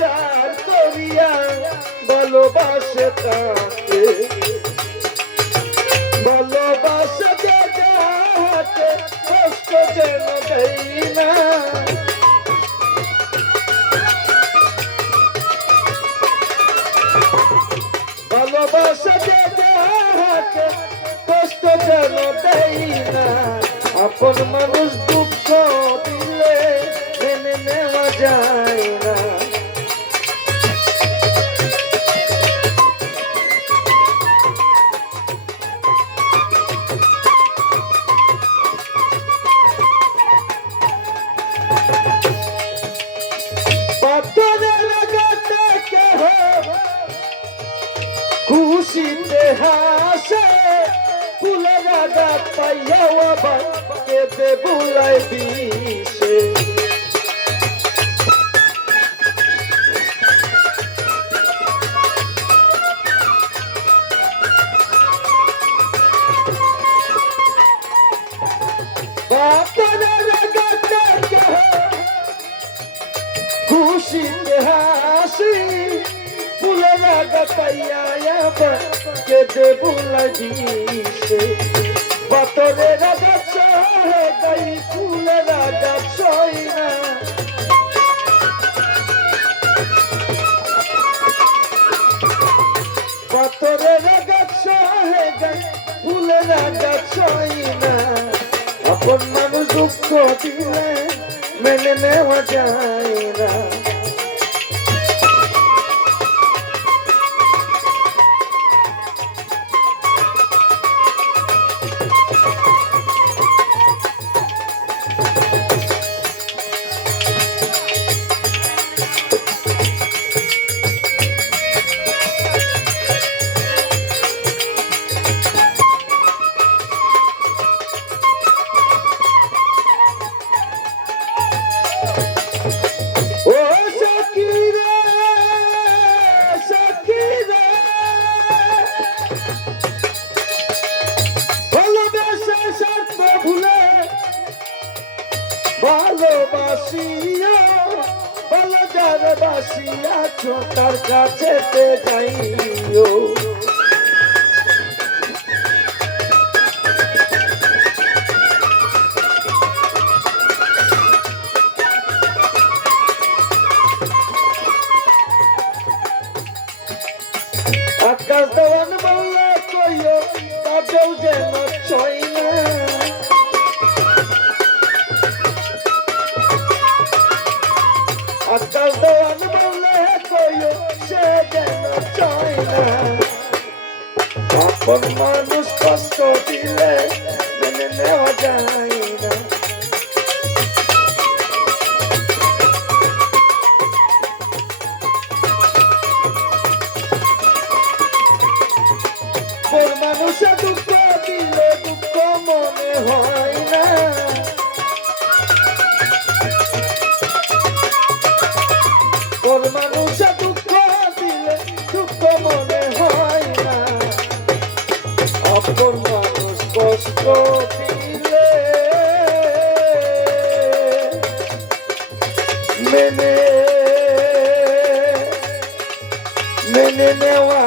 যার করিয়া ভালোবাসে তাকে ভালোবাসে যে যাকে কষ্ট যেন দেই না। ভালোবাসা যে কষ্ট যেন দেই না। আপন মানুষ দুঃখ দিলে মেনে নেওয়া যায় হাসে ফুলের আঘাত পাইয়াও আবার কেঁদে বুলাই দিছে খুশিতে হাসি ফুলের আগা পাইয়া আবার কেঁদে বুলাই দিছে পাথরের আগা চহে গাই ফুলের আগা ছয় না। পাথরের আগা চহে গাই ফুলের আগা ছয় না। আপন মানুষ দুঃখ দিলে মেনে নেওয়া যায় না। ভুলে ভালোবাসিয়া ভালো যার বাসিয়া ছোটার কাছে যাইও। দেওয়ান বললে কইও, তাতেও যেন ছয় না। দেওয়ান বললে কইও, সে যেন ছয় না। আপন মানুষ কষ্ট দিলে মেনে নেওয়া যায়। না মানুষে দুঃখ দিলে দুঃখ মনে হয় না। পর মানুষে দুঃখ দিলে দুঃখ মনে হয় না। আপন মানুষ কষ্ট দিলে মেনে মেনে নেওয়া